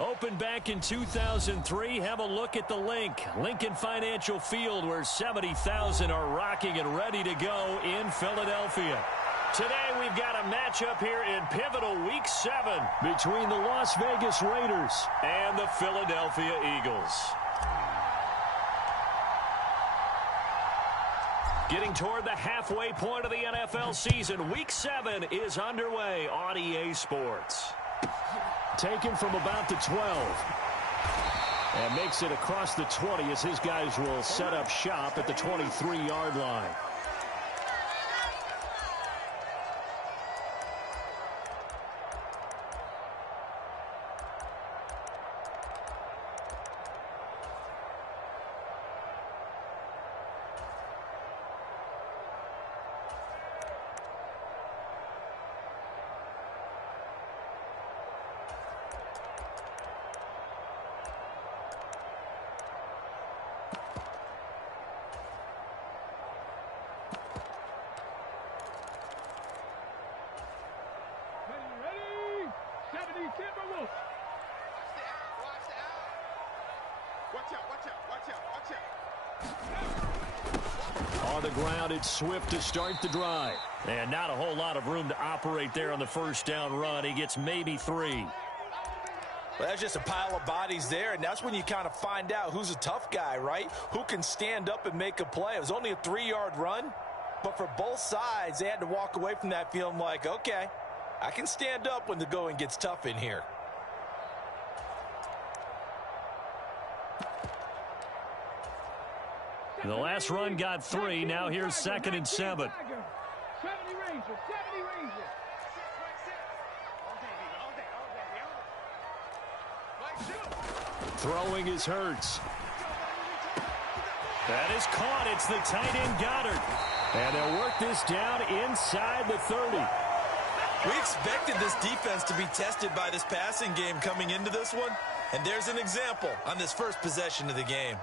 Opened back in 2003, have a look at the link. Lincoln Financial Field, where 70,000 are rocking and ready to go in Philadelphia. Today we've got a matchup here in pivotal Week 7 between the Las Vegas Raiders and the Philadelphia Eagles. Getting toward the halfway point of the NFL season, Week 7 is underway on EA Sports. Taken from about the 12. And makes it across the 20 as his guys will set up shop at the 23-yard line. On the ground, it's Swift to start the drive. And not a whole lot of room to operate there on the first down run. He gets maybe 3. Well, that's just a pile of bodies there, and that's when you kind of find out who's a tough guy, right? Who can stand up and make a play. It was only a 3-yard run, but for both sides, they had to walk away from that feeling like, okay, I can stand up when the going gets tough in here. The last run got 3. Now here's 2nd and 7. Throwing is Hurts. That is caught. It's the tight end Goddard. And they'll work this down inside the 30. We expected this defense to be tested by this passing game coming into this one. And there's an example on this first possession of the game.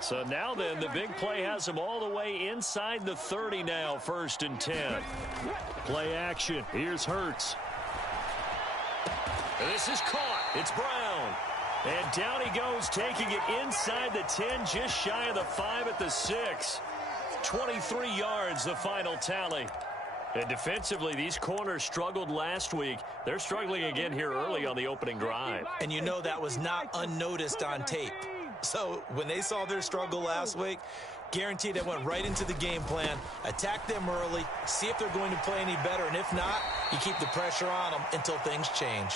So now then, the big play has them all the way inside the 30 now, 1st and 10. Play action. Here's Hurts. This is caught. It's Brown. And down he goes, taking it inside the 10, just shy of the 5 at the 6. 23 yards, the final tally. And defensively, these corners struggled last week. They're struggling again here early on the opening drive. And you know that was not unnoticed on tape. So when they saw their struggle last week, guaranteed they went right into the game plan, attack them early, see if they're going to play any better, and if not, you keep the pressure on them until things change.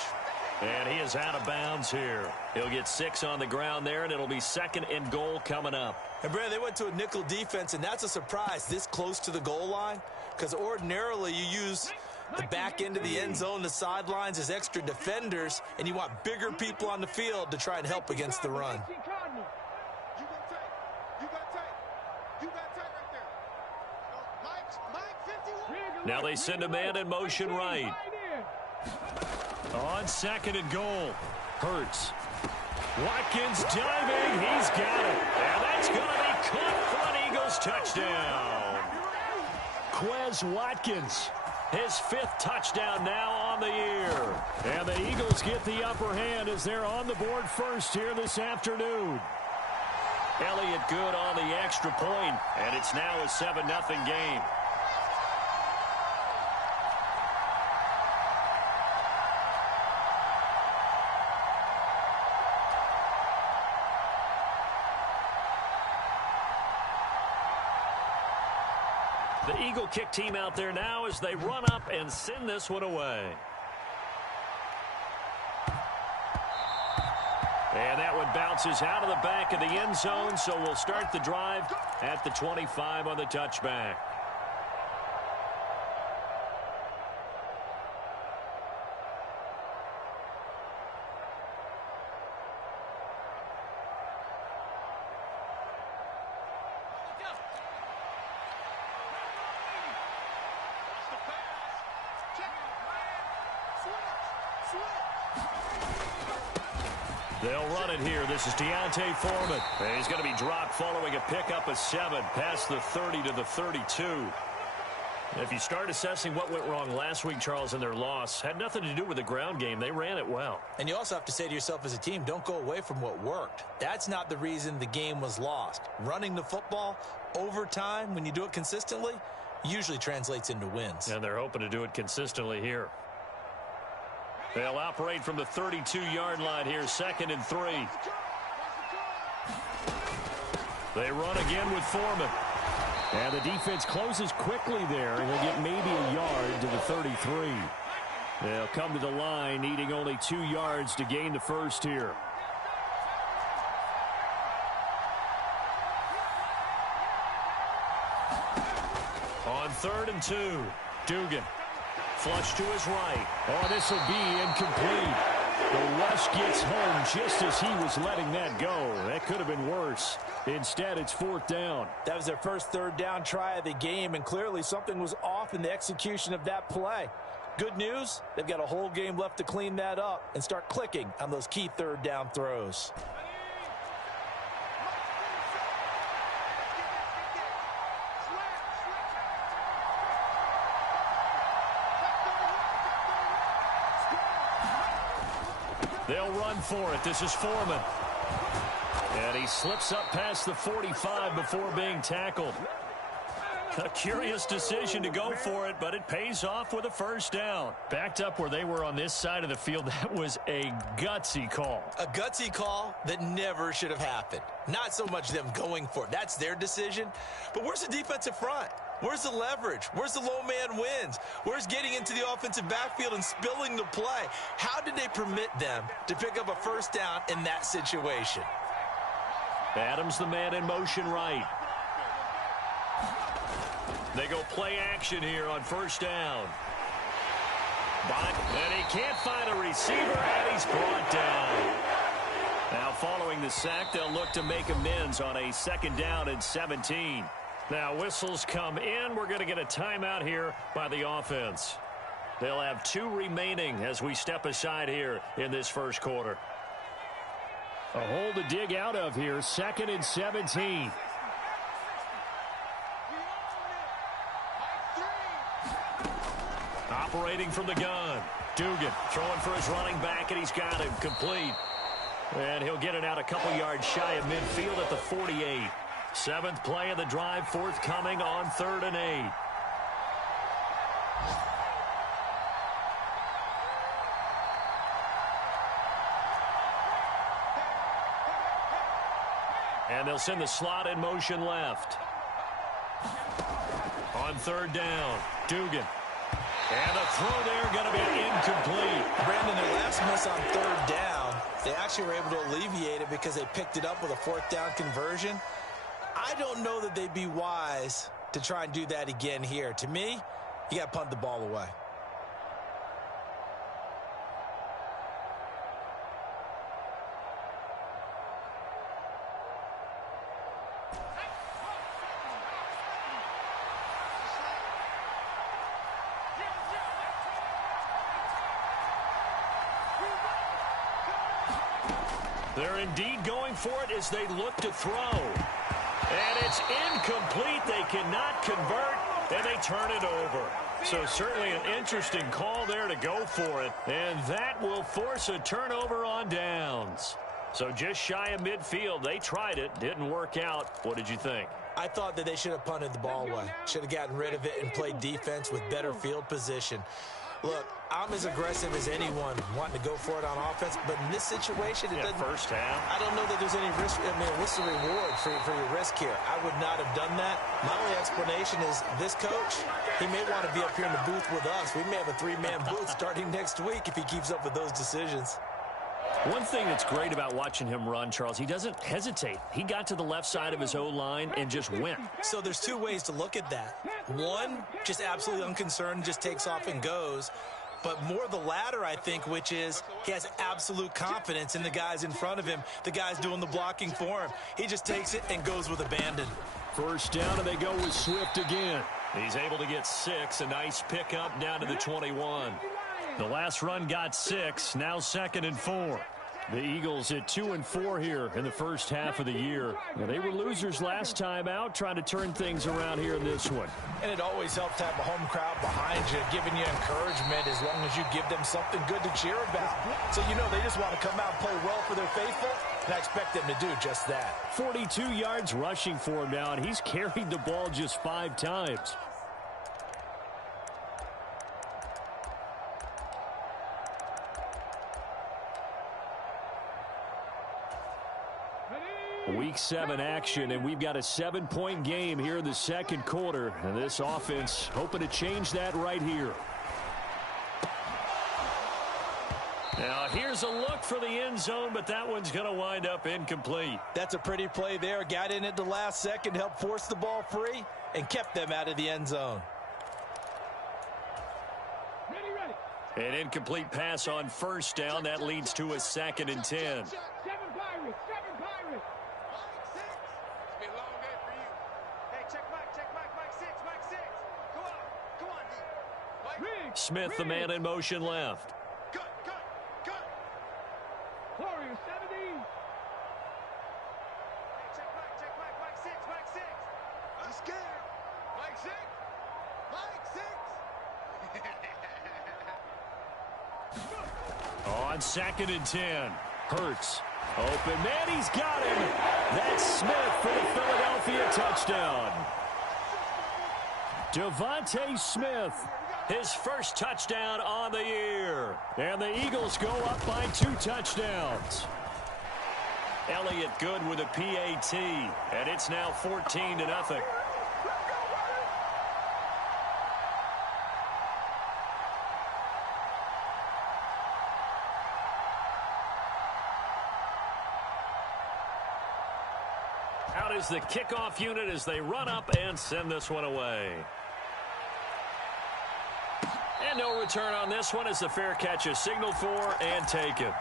And he is out of bounds here. He'll get 6 on the ground there, and it'll be 2nd and goal coming up. And, Brad, they went to a nickel defense, and that's a surprise this close to the goal line, because ordinarily you use the back end of the end zone, the sidelines as extra defenders, and you want bigger people on the field to try and help against the run. Now they send a man in motion right. On 2nd and goal. Hurts. Watkins diving. He's got it. And that's going to be caught for an Eagles touchdown. Quez Watkins. His 5th touchdown now on the year. And the Eagles get the upper hand as they're on the board first here this afternoon. Elliott good on the extra point, and it's now a 7-0 game. The Eagle kick team out there now as they run up and send this one away. And that one bounces out of the back of the end zone, so we'll start the drive at the 25 on the touchback. They'll run it here. This is Deontay Foreman. And he's going to be dropped following a pickup of 7 past the 30 to the 32. If you start assessing what went wrong last week, Charles, in their loss, had nothing to do with the ground game. They ran it well. And you also have to say to yourself as a team, don't go away from what worked. That's not the reason the game was lost. Running the football over time, when you do it consistently, usually translates into wins. And they're hoping to do it consistently here. They'll operate from the 32-yard line here, 2nd and 3. They run again with Foreman. And the defense closes quickly there, and he'll get maybe a yard to the 33. They'll come to the line, needing only 2 yards to gain the first here. On 3rd and 2, Dugan. Flush to his right. Oh, this will be incomplete. The rush gets home just as he was letting that go. That could have been worse. Instead, it's 4th down. That was their first 3rd down try of the game, and clearly something was off in the execution of that play. Good news, they've got a whole game left to clean that up and start clicking on those key 3rd down throws. They'll run for it. This is Foreman. And he slips up past the 45 before being tackled. A curious decision to go for it, but it pays off with a 1st down. Backed up where they were on this side of the field, that was a gutsy call. A gutsy call that never should have happened. Not so much them going for it. That's their decision. But where's the defensive front? Where's the leverage? Where's the low man wins? Where's getting into the offensive backfield and spilling the play? How did they permit them to pick up a 1st down in that situation? Adams, the man in motion right. They go play action here on 1st down. And he can't find a receiver, and he's brought down. Now, following the sack, they'll look to make amends on a 2nd down and 17. Now, whistles come in. We're going to get a timeout here by the offense. They'll have 2 remaining as we step aside here in this 1st quarter. A hole to dig out of here, 2nd and 17. Operating from the gun. Dugan throwing for his running back, and he's got him complete. And he'll get it out a couple yards shy of midfield at the 48. 7th play of the drive, forthcoming on 3rd and 8. And they'll send the slot in motion left. On 3rd down, Dugan. And the throw there going to be incomplete. Brandon, their last miss on 3rd down, they actually were able to alleviate it because they picked it up with a 4th down conversion. I don't know that they'd be wise to try and do that again here. To me, you got to punt the ball away. They're indeed going for it as they look to throw. And it's incomplete. They cannot convert, and they turn it over. So certainly an interesting call there to go for it. And that will force a turnover on downs. So just shy of midfield. They tried it. Didn't work out. What did you think? I thought that they should have punted the ball away. Should have gotten rid of it and played defense with better field position. Look, I'm as aggressive as anyone wanting to go for it on offense, but in this situation, it doesn't. 1st half. I don't know that there's any risk. I mean, what's the reward for your risk here? I would not have done that. My only explanation is this coach, he may want to be up here in the booth with us. We may have a 3-man booth starting next week if he keeps up with those decisions. One thing that's great about watching him run, Charles, he doesn't hesitate. He got to the left side of his O-line and just went. So there's 2 ways to look at that. One, just absolutely unconcerned, just takes off and goes. But more the latter, I think, which is he has absolute confidence in the guys in front of him, the guys doing the blocking for him. He just takes it and goes with abandon. 1st down, and they go with Swift again. He's able to get 6. A nice pickup down to the 21. The last run got 6. Now 2nd and 4. The Eagles at 2-4 here in the first half of the year. Now, they were losers last time out, trying to turn things around here in this one. And it always helps to have a home crowd behind you, giving you encouragement as long as you give them something good to cheer about. So, you know, they just want to come out and play well for their faithful, and I expect them to do just that. 42 yards rushing for him now, and he's carried the ball just 5 times. Week 7 action, and we've got a 7-point game here in the second quarter. And this offense hoping to change that right here. Now, here's a look for the end zone, but that one's going to wind up incomplete. That's a pretty play there. Got in at the last second, helped force the ball free, and kept them out of the end zone. An incomplete pass on first down. That leads to a 2nd and 10. Smith, the man in motion left. On 2nd and 10. Hurts. Open man, he's got him. That's Smith for the Philadelphia touchdown. Devontae Smith, his first touchdown on the year. And the Eagles go up by 2 touchdowns. Elliott good with a PAT, and it's now 14-0. Out is the kickoff unit as they run up and send this one away. And no return on this one as the fair catch is signaled for and taken.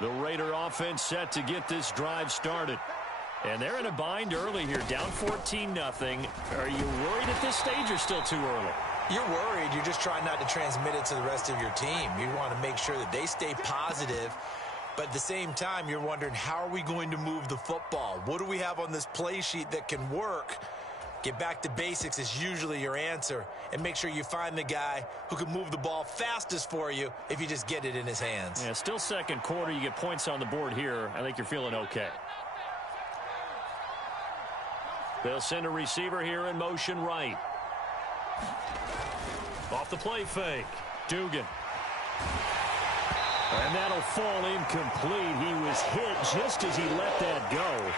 The Raider offense set to get this drive started. And they're in a bind early here, down 14-0. Are you worried at this stage or still too early? You're worried. You're just trying not to transmit it to the rest of your team. You want to make sure that they stay positive. But at the same time, you're wondering, how are we going to move the football? What do we have on this play sheet that can work? Get back to basics is usually your answer. And make sure you find the guy who can move the ball fastest for you if you just get it in his hands. Yeah, still second quarter. You get points on the board here. I think you're feeling okay. They'll send a receiver here in motion right. Off the play fake. Dugan. And that'll fall incomplete. He was hit just as he let that go.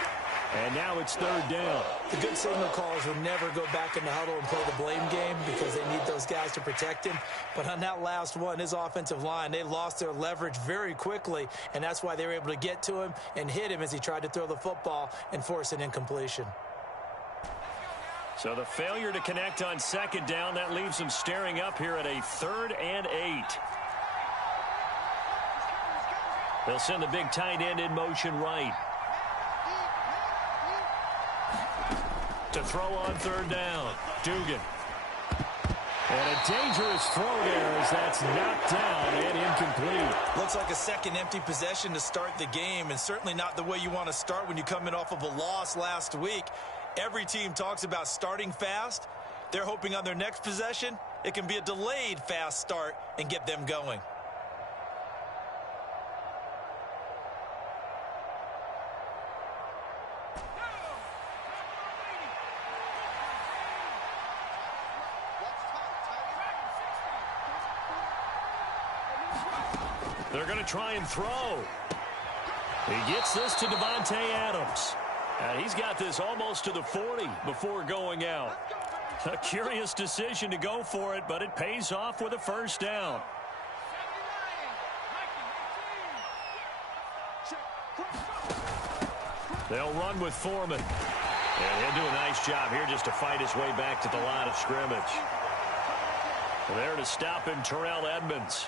And now it's 3rd down. The good signal callers will never go back in the huddle and play the blame game because they need those guys to protect him. But on that last one, his offensive line, they lost their leverage very quickly, and that's why they were able to get to him and hit him as he tried to throw the football and force an incompletion. So the failure to connect on 2nd down, that leaves them staring up here at a 3rd and 8. They'll send the big tight end in motion right. To throw on 3rd down. Dugan. And a dangerous throw there as that's knocked down and incomplete. Looks like a second empty possession to start the game, and certainly not the way you want to start when you come in off of a loss last week. Every team talks about starting fast. They're hoping on their next possession, it can be a delayed fast start and get them going. They're going to try and throw. He gets this to Devontae Adams. And he's got this almost to the 40 before going out. A curious decision to go for it, but it pays off with a 1st down. They'll run with Foreman. And he'll do a nice job here just to fight his way back to the line of scrimmage. There to stop him, Terrell Edmonds.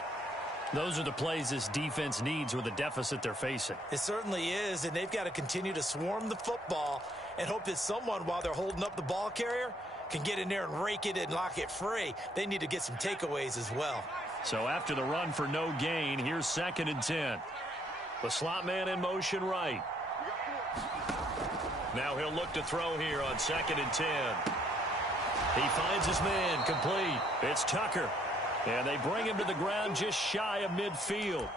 Those are the plays this defense needs with the deficit they're facing. It certainly is, and they've got to continue to swarm the football and hope that someone, while they're holding up the ball carrier, can get in there and rake it and lock it free. They need to get some takeaways as well. So after the run for no gain, here's 2nd and 10. The slot man in motion right. Now he'll look to throw here on 2nd and 10. He finds his man, complete. It's Tucker. And they bring him to the ground just shy of midfield.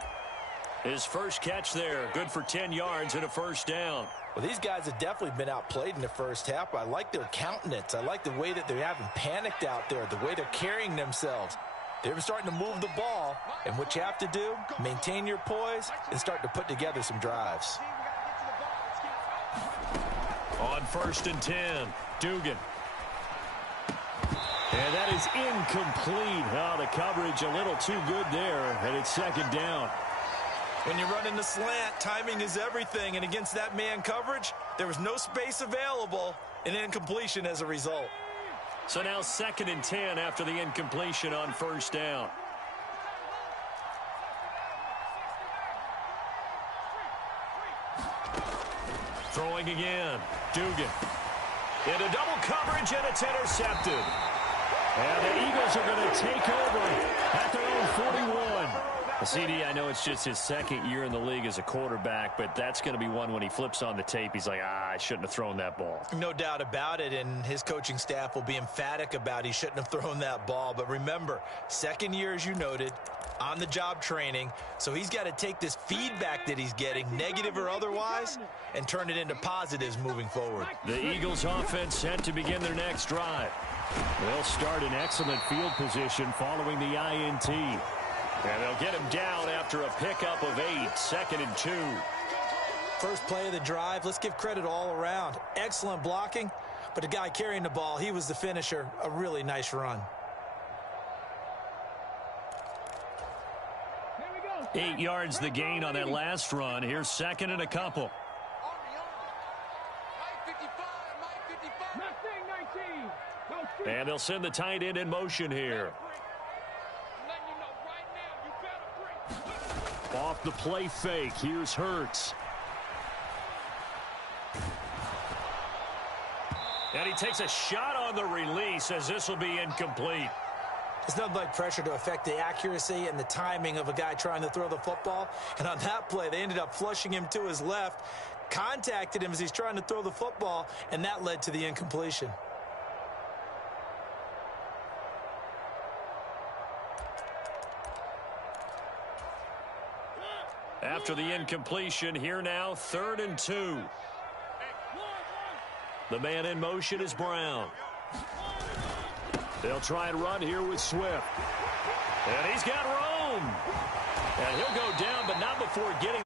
His first catch there, good for 10 yards and a first down. Well, these guys have definitely been outplayed in the first half. I like their countenance. I like the way that they haven't panicked out there, the way they're carrying themselves. They're starting to move the ball, and what you have to do, maintain your poise and start to put together some drives. On 1st and 10, Dugan. And that is incomplete. Oh, the coverage a little too good there, and it's 2nd down. When you're running the slant, timing is everything, and against that man coverage, there was no space available, and incompletion as a result. So now 2nd and 10 after the incompletion on 1st down. Throwing again, Dugan. Into double coverage, and it's intercepted. And the Eagles are going to take over at their own 41. CD, I know it's just his 2nd year in the league as a quarterback, but that's going to be one when he flips on the tape, he's like, I shouldn't have thrown that ball. No doubt about it, and his coaching staff will be emphatic about he shouldn't have thrown that ball. But remember, 2nd year, as you noted, on-the-job training, so he's got to take this feedback that he's getting, negative or otherwise, and turn it into positives moving forward. The Eagles offense set to begin their next drive. They'll start in excellent field position following the INT. And they'll get him down after a pickup of 8, 2nd and 2. First play of the drive, let's give credit all around. Excellent blocking, but the guy carrying the ball, he was the finisher. A really nice run. 8 yards the gain on that last run. Here's 2nd and a couple. And they'll send the tight end in motion here. Off the play fake, here's Hurts. And he takes a shot on the release as this will be incomplete. It's nothing like pressure to affect the accuracy and the timing of a guy trying to throw the football. And on that play, they ended up flushing him to his left, contacted him as he's trying to throw the football, and that led to the incompletion. After the incompletion, here now, 3rd and 2. The man in motion is Brown. They'll try and run here with Swift. And he's got room. And he'll go down, but not before getting